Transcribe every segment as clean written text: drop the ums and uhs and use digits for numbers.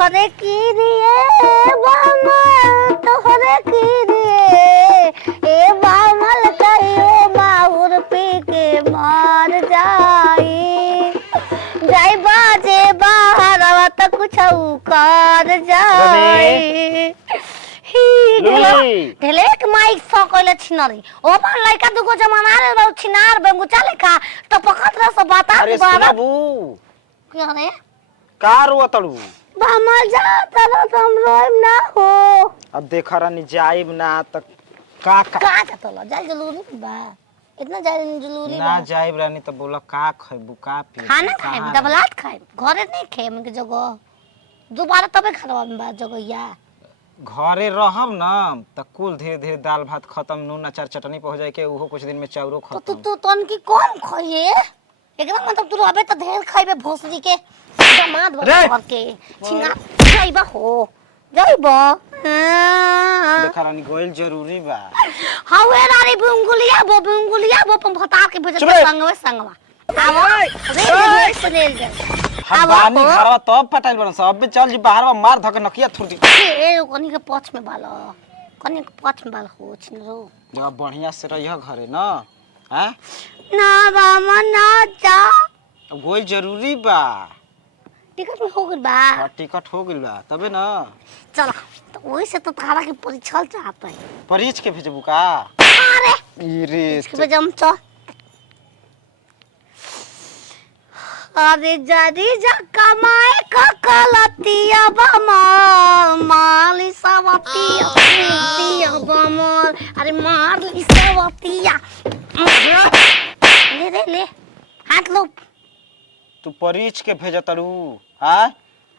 तोहरे की दिए बामल तोहरे की दिए ए बामल कहियो माहुर पी के मर जाई जाई बाजे बाहर त कुछ कर जाई ढेले के माइक फकले छिनरी ओ अपन लइका दुगो जमाना रे बहु छिनार बेंगु चले खा तो पकत रे सब बता अरे बाबा बाबू क्या रे कार वो तड़ू बामल जा चलो तुम रोइम ना हो अब देखा रानी जाइब ना त का चलो जा जरूरी बा इतना जा जरूरी ना जाइब रानी त बोला का खइबू का पी खाना खाए दबलात खाए घरे नहीं खाए हमके जगह दोबारा तबे खरवा में बात जगह घरे रहब ना त कुल धीरे धीरे दाल भात खत्म नून अचार चटनी पे हो जाए के उहो कुछ दिन में चाउरो खत्म तो तू तन की कौन खाइए एकदम मतलब तू अबे तो ढेर खाइबे भोसरी के दामाद भर के छिंगा जाइबा हो जाइबा देखा रानी गोइल जरूरी बा हावे रानी बुंगुलिया वो पम भता के भेज संगवा आवो रे सुनेल जा हवानी घरवा तब पटाइल बन सब भी चल जी बाहर में मार धक नकिया थुरती ए कनी के पछ में बाल कनी के पछ में बाल हो छिनरो जब बढ़िया से रहिया घरे ना हैं ना बामा ना जा अब गोइल जरूरी बा टिकट में हो गइल बा हां टिकट हो गइल बा तबे ना चल तो ओही से तो तारा के परीक्षा चाहत है परीछ के भेजबू का अरे ई रे इसके जम तो अरे जारी जा कमाए का कलतिया बमल माली सवतिया पिया बमल अरे माली सवतिया ले हाथ लो तू परीछ के भेज तड़ू हां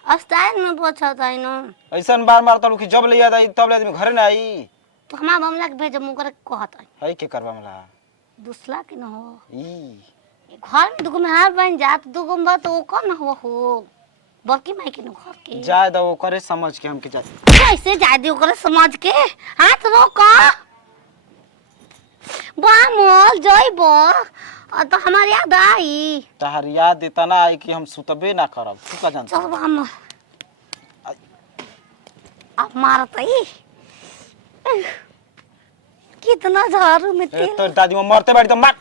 अस्तान में पूछा था इनो ऐसन बार मार तड़ू कि जब ले याद आई तब ले आदमी घरे ना आई तो हमारा मामला के भेज मुकर कहत है के करबा मला दूसरा के न हो ई घर में दुगो में हार बन जात दुगो में तो वो कौन हो बड़की माई के न घर के जाय द वो करे समझ के हमके जा कैसे जाय दियो करे समझ के हाथ रोक बामल जइबो तो हमार याद आई तहर याद इतना आई कि हम सुतबे ना करब तू का जानत चल बामल अब मारतई कितना झाड़ू में तेल तो दादी में मरते बाड़ी तो मार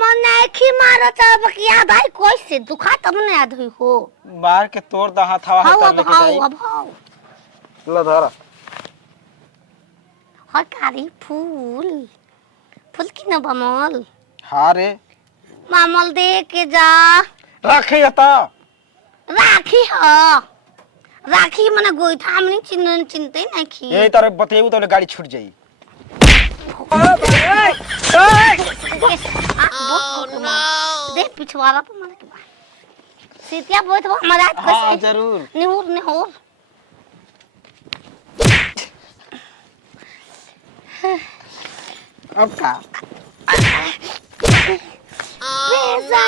मन नहीं मारो चल याद आई कोई से दुखा तब न याद हुई हो मार के तोड़ द हाथवा हाथ लेके जाई अब ला धरा हकारी फूल फूल की न बमल हां रे मामल दे के जा रखे त राखी ह राखी मने गोइठा हमनी चिनते नहीं खी यही तरह बतेबू तो गाड़ी छूट जाई दे पिछवाड़ा पे मारे के बा सीतिया बोत हो हमारा कैसे हां जरूर निहुर अब का पैसा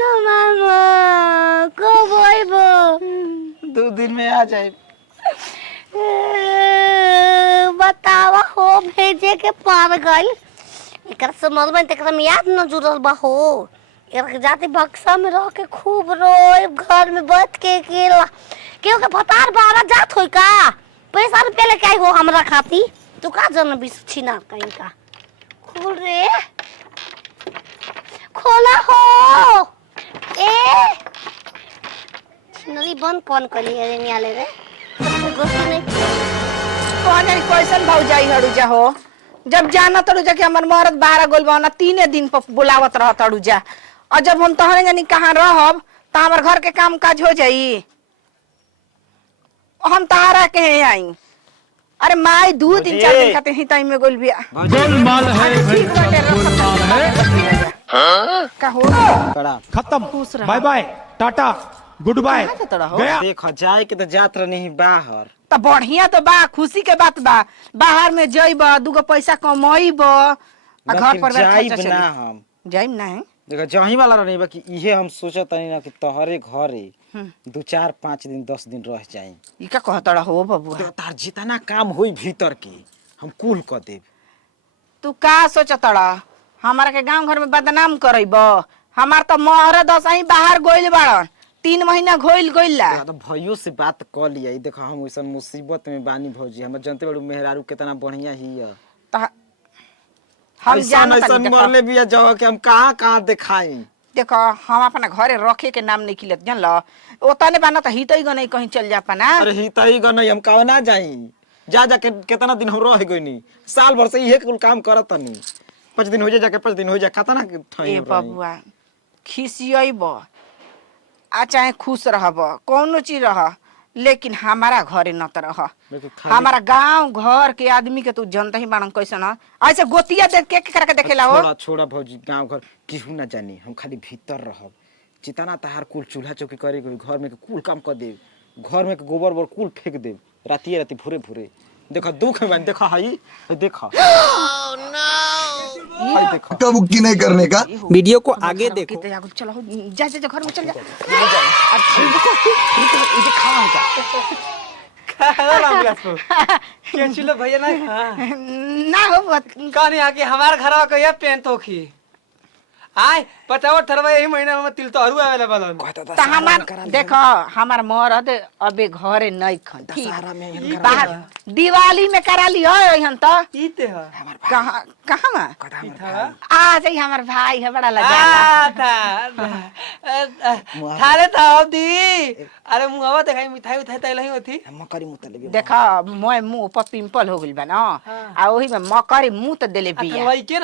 नो मामा को बोइबो 2 दिन में आ जाए बतावा हो भेजे के पार गइल एकर समझ में तकरा में याद न जुड़ल बा हो एक जाति बक्सा में रह के खूब रोए घर में बैठ के केला केहू के भतार बारा जात होई का पैसा रुपया लेके आई हो हमरा खाती तू का जन बिस छिना कहीं का खोल रे खोला हो ए छिनरी बंद कौन कली रे नियाले रे गोस्ती नहीं कौन कैसन भाव जाई हड़ूजा हो जब जाना तड़ूजा कि हमर मरद 12 गोल बाना 3 दिन पर बुलावत रह तड़ूजा और जब हम तहरे जानी कहां रहब त हमर घर के काम काज हो जाई हम तारा के हैं आई अरे माई 2 दिन 4 दिन खाते ही टाइम में गोल बिया गोलमाल है भाई गोलमाल है का हो कड़ा खत्म bye bye tata goodbye गया देख जाए के तो जात नहीं बाहर त बढ़िया तो बा खुशी के बात बा बाहर में जइब 2 पैसा कमाइब घर पर जाइब ना हम जाइब ना है देखा जही वाला नहीं बा कि इहे हम सोचत नहीं ना कि तोहरे घरे 2 4 5 दिन 10 दिन रह जाई ई का कहतड़ा हो बाबू तार जितना काम होई भीतर के हम कुल क देब तू का सोचतड़ा हमारा के गांव घर में बदनाम करइब हमार तो मोहर दसही बाहर गोइल बाड़न 3 महीना घोइल गोइला। तो भैयो से बात कर लिया। देखो हम ऐसा मुसीबत में बानी भौजी, हम जानते बड़ू मेहरारू कितना बढ़िया ही है। त हम जानत ऐसा नहीं। मरले बिया जाओ कि हम कहाँ दिखाई। देखो हम अपना घरे रखे के नाम नहीं किलत जानल। ओतने बाना त हितई गनई कहीं चल जा पाना। अरे ही तई ग नहीं, हम कहवा ना जाई। जा जाके कितना दिन हम रह गई नी, साल भर से इहे कुल काम करत नहीं। 5 दिन हो जाए, जाके 5 दिन हो जाए, कितना ठई ए बबुआ खिसियब आ चाहे खुश रहब कौनो चीज रह, लेकिन हमारा घरे न त रह। हमारा गांव घर के आदमी के तू जनता ही बाड़न कैसन ह। ऐसे गोतिया देख के करके देखेला हो। छोड़ा छोड़ा भौजी, गांव घर केहू ना जानी, हम खाली भीतर रहब। जितना तहार कुल चूल्हा चौकी करे के घर में के कुल काम कर दे, घर में के गोबर बोर कुल फेंक दे, रातिए राती भोरे भोरे। देखा दुख में देखा हई, देखा हई देखा का बुक्की नहीं करने का। वीडियो को आगे देखो। चलो जा जा घर में चल जा। चलो भैया ना ना हो कहानी आके हमारे घर का ये पेन तो की आय पचाव ठरवा यही महीना में तिल तो अरु अवेलेबल है। त हमार देखो हमार मरद अबे घरे नहीं खन बाहर दिवाली में करा ली हो यहन त इते है कहां कहां में आ जाई हमार भाई है बड़ा लगा थारे था दी। अरे मुंहवा देखाई मिठाई उठाई तैलही होती मकरी मुतले देखो मोय मुंह पर पिंपल हो गइल बा ना आ ओही में मकरी मुंह त देले बिया। लइके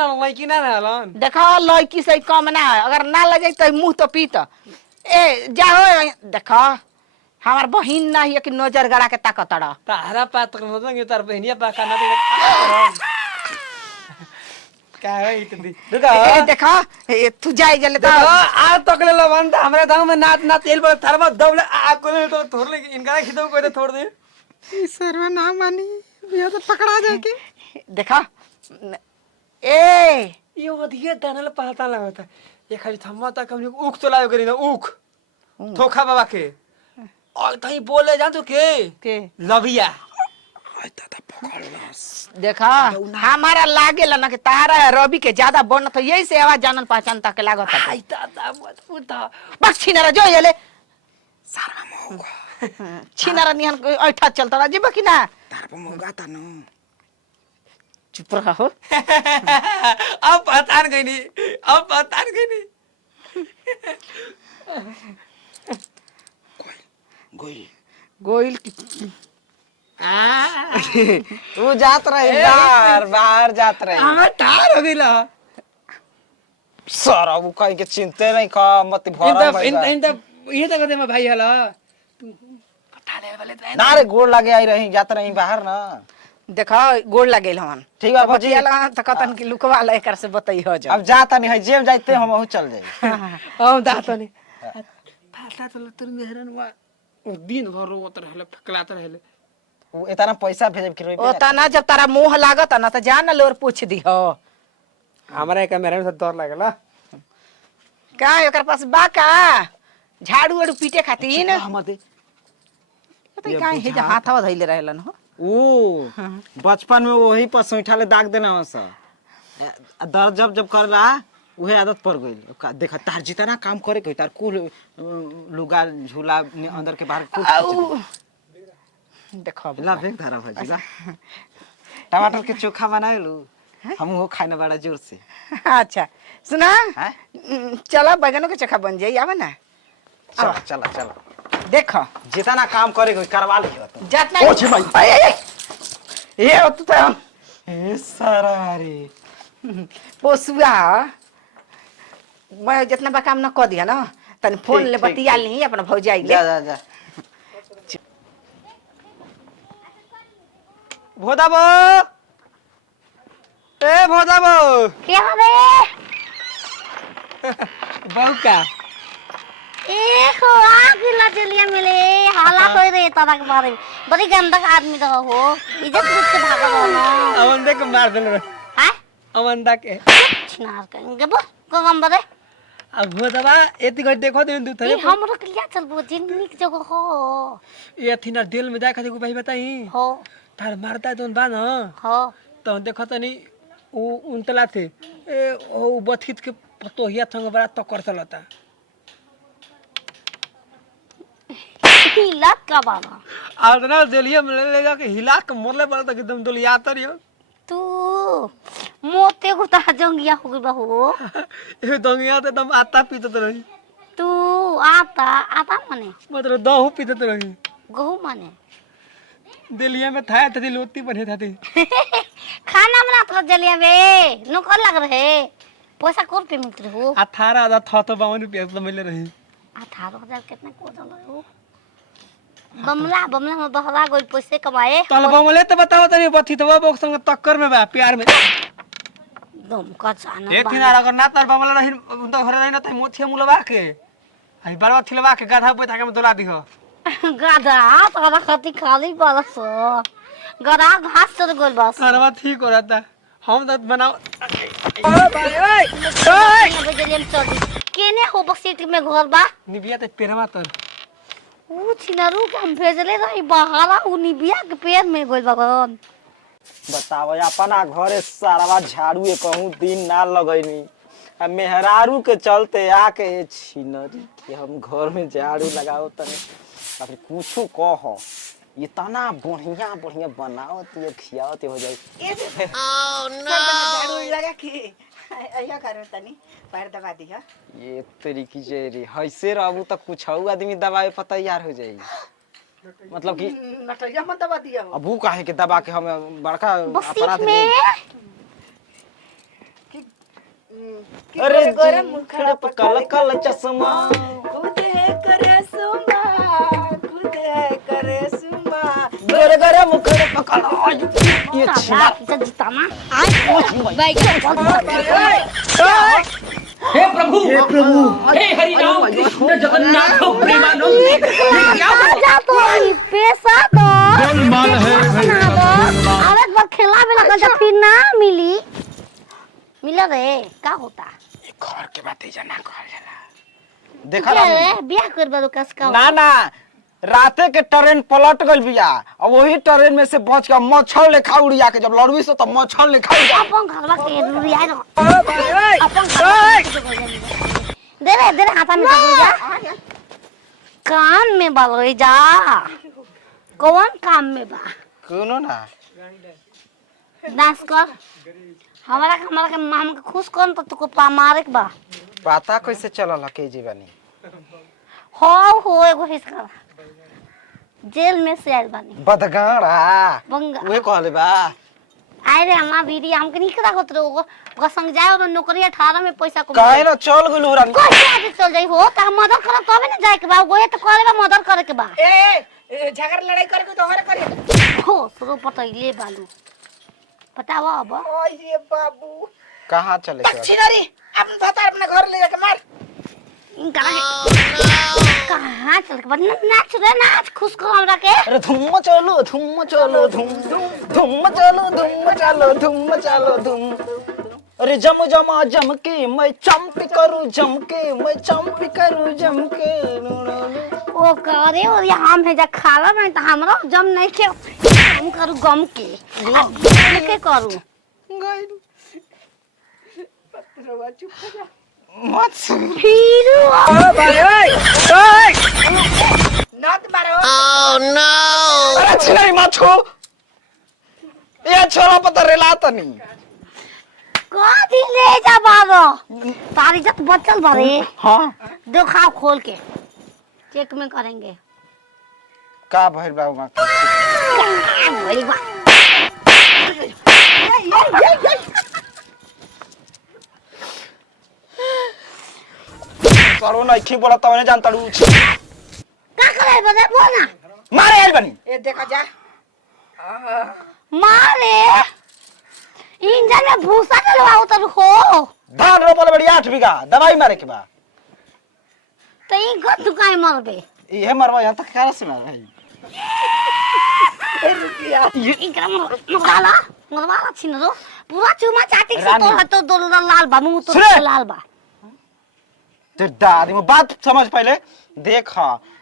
ना रहलन। देखो लड़की से कम ना है, अगर ना लगे तो मुंह तो पीत। ए जाओ देखो हमार बहिन ना है कि नजर गड़ा के ताकत रह। तारा पात कर दंगे तार बहनिया बा का ना का है इतनी रुका देखो तू जाए जले तो आ तकले लवन हमरे दांव में नाच ना तेल पर थरवा दबले आ कोले तो थोड़ ले इनका खिदो कोई तो थोड़ दे ई सर्व ना मानी ये तो पकड़ा जाए के। देखो ए ये वधिया दानल पता लगता ये खाली थम्मा तक हम ऊख तो लायो करी ना ऊख धोखा बाबा के और तई बोले जान तो के लविया देखा हमारा लागेला ना कि तारा रवि के ज्यादा बन तो यही से आवाज जानन पहचान तक लागत है। आई दादा मत उठा बस छिनारा जो येले सारा मोगा छिनारा निहन ऐठा चलता जीब कि ना तार पर मोगा ता न। चुप रहो अब पहचान गई नहीं, अब पहचान गई नहीं। गोइल गोइल तू जात रही बाहर जात रही हमार ठार हो गइला सारा वो कहीं के चिंते नहीं का मत भरा भाई ये तो कहते मैं भाई हला तू पता ले वाले ना रे गोड़ लगे आई रही जात रही बाहर ना। देखो गोड़ लगेल हन ठीक बा भौजी त कतन की लुकवा ले कर से बताई हो जा। अब जाता नहीं है जेब जाते हम वही चल जाए। हम दात नहीं फाटा तो तोर मेहरन वा दिन भर रोत रहले फकलात रहले वो इतना पैसा भेजब कि रोई ओ तना जब तारा मुंह लागत ना त जान लोर पूछ दी हो। हमरा एक मेहरन से डर लागला का ओकर पास बा का झाड़ू वाड़ू पीटे खातिर हम दे तो का हे जे हाथवा धइले रहलन हो। ओ बचपन में वही पर सोइठा ले दाग देना सा दर्द जब जब कर रहा उहे आदत पड़ गई। देखा तार जितना काम करे कोई तार कुल लुगा झूला अंदर के बाहर कुल देखो ला फेंक धारा भाजी ला टमाटर के चोखा बनाए लू हम वो खाने बड़ा जोर से। अच्छा सुना चलो बैगनों के चोखा बन जाई आवे ना। चला चला चला देखो जितना काम करे कोई करवा ले जितना ओ छी भाई ये तो ए सारा रे पोसुआ मैं जितना बा काम न कर दिया ना तन फोन ले बतिया ली अपना भौजाई ले जा जा जा भोदाबो ए भोदाबो क्या बे बहु का एक आग लजलिया मिले हाला कोई रे तारा के बारे में बड़ी गंदा आदमी तो हो इज्जत रूप से भागा हो ना। अवंदे को मार देले हैं अवंदा के छिनार कहेंगे बो को गम बरे अब भोदाबा एती गई देखो दे दू ये थरे हमरो के लिया चल बो जिंदगी के जगह हो ये थिना दिल में देखा देखो भाई बताई हो थार मारता दोन बा न हो तो देखो तनी उ उनतला थे ए ओ बथित के पतोहिया संग बड़ा तकर चलता हिला का बाबा आदना देलिए में ले जाके हिला के मोरले पड़ा था एकदम दुलियाता रहियो तू मोते को ता जंगिया हो गई बहू ये दंगिया तो एकदम आता पीते तो रही तू आता आता माने मतलब दहू पीते तो रही गहू माने दिलिया में था थी लोती बने थी खाना बना तो जलिया बे नौकर लग रहे पैसा कौन पे मिलते हो 18,000 था तो 52 रुपया तो मिले रही 18,000 कितने को दल हो बमला बमला में बहरा गई पैसे कमाए तल बमले तो बताओ तनी बथी तो वो संग टक्कर में बा प्यार में दम का जाना एक दिन अगर ना तर बमला रही उनका घर रही ना तो मोछिया मुलवा के आई बारवा थिलवा के गाधा पे थाके में दोला दिहो गाधा तारा खाती खाली बरस गधा घास चढ़ गइल बस अरवा ठीक हो रहा था हम तो बनाओ केने हो बसीट में घर बा निबिया ते पेरवा तर ऊ छिनरू के हम भेजले रही बहारा ऊ निबिया के पेड़ में गइल बगन बताओ अपना घरे सारा झाड़ू कहूँ दिन ना लगैनी आ मेहरारू के चलते आके छिनरी कि हम घर में झाड़ू लगाओ तने आ फिर कुछो कह इतना बढ़िया बढ़िया बनावत ये खियावत हो जाई झाड़ू लगा के अइया करो तनी पैर दबा दिया ये तरीकी जे रे हैसे रहबू त कुछ आदमी दबावे पर तैयार हो जाई मतलब कि नटैया मत दबा दिया अबू काहे के दबा के हम बड़का बसीट अपराध में अरे गोरे मुखड़े पर काला काला चश्मा खुद है करे सुमा खुद है करे सुमा गोरे गोरे मुखड़े पर काला ये छिना जिताना आई हे प्रभु हे हरि राम कृष्ण जगन्नाथ प्रेमानंद क्या जा तो पैसा दो गोलमाल है भाई अरे बार खिला भी लगा जब फिर ना मिली मिला रे का होता घर के बात ही जाना कहल जाला देखा ना रे बियाह कर बरो कस का ना ना राते के ट्रेन पलट गइल बिया और वही ट्रेन में से बच के मच्छर लेखा उड़िया के जब लड़वी से तो मच्छर लेखा उड़िया अपन घरवा के रूरी आइ न अपन दे रे हाथा में दे जा काम में बालो जा कौन काम में बा कोनो ना डांस कर हमारा के माम के खुश कर तो तुको पा मारे के बा पता कैसे चलल के जीवानी हो एगो हिस्सा जेल में से आइल बानी बदगाड़ा बंगा उहे कहले बा आइ रे हमार दीदी हमके नहीं करा होत रे ओकर संग जाए और नौकरी 18 में पैसा को काहे ना चल गइल रानी कैसे आज चल जाई हो त मदद कर तबे ना जाए के बा गोए तो करे बा मदद करे के बा ए झगड़ लड़ाई करके तो हरे करे हो शुरू पटैले बालू बतावा अब ओए ये बाबू कहां चले के बा? छिनरी अपन बता अपने घर ले जाके मार इनका कहां चल के बा नाच रे नाच खुश कर हमरा के अरे धुम चलो धुम चलो धुम धुम चलो धुम चलो धुम चलो धुम अरे जम जमा जम के मैं चंप करूं जम के मैं चंप करूं जम के ओ करे और ये हम है जा खाला नहीं तो हमरा जम नहीं के हम करू गम के के करू गइल पत्रोवा चुप हो जा मत सुन फिर नत मारो अरे छिनाई मत छो ये छोरा पता रेला तनी कभी ले जा बाबा तारी जत बचल बारे हां दिखाओ खोल के चेक में करेंगे का भइल बा उमा बड़ी बा करो नहीं खी बोला तवने जानता रू का करे बदे बोल ना मारे आइल बनी ए देखा जा मारे इंजन में भूसा डलवाओ तो हो धान रोपल बड़ी 8 बीघा दवाई मारे के बा तो ई गद दुकाय मरबे इहे मरवा यहां तक कैसे मार भाई इनकरा मरवाला छिन रो पूरा चुमा चाटी से रानी। तो हतो दो लाल बा मुंह तो सुने। लाल बा ते दादी में बात समझ पहले देख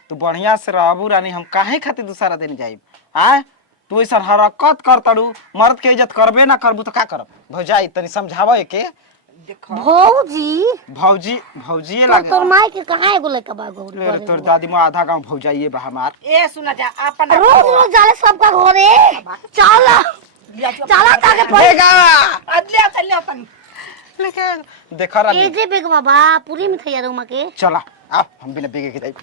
तू बढ़िया से रहबू रानी हम काहे खातिर दूसरा दिन जाइब आ तू ऐसा हरकत कर तड़ू मर्द के इज्जत करबे ना करबू तो का करब भौजाई तनी समझावे के देखो भौजी भौजी भौजी तो लगे तोर माई के कहाँ एगो लड़का बा गो अरे तोर दादी माँ आधा गांव भौजाइए बा हमार। ए सुना जा अपन रोज रोज जाले सबका घरे चला चला ताके देगा अदलिया चलिया तनी लेकिन देखा रहा ए जे बेग बाबा पूरी मिठाई रुमा के चला आ हम बिना बेगे के जाई।